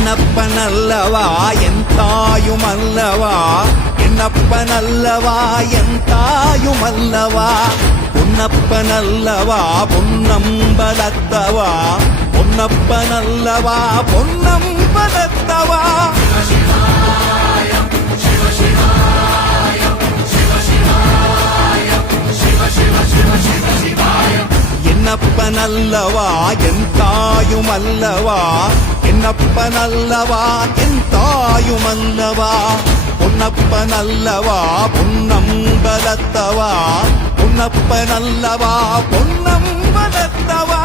என்னப்பனல்லவா என் தாயுமல்லவா, என்னப்பனல்லவா என் தாயுமல்லவா, பொன்னப்பனல்லவா பொன்னம்பலத்தவா, பொன்னப்பனல்லவா பொன்னம்பலத்தவா. என்னப்பனல்லவா என் தாயுமல்லவா, என்னப்பனல்லவா என் தாயுமல்லவா, பொன்னப்பனல்லவா பொன்னம்பலத்தவா, பொன்னப்பனல்லவா பொன்னம்பலத்தவா.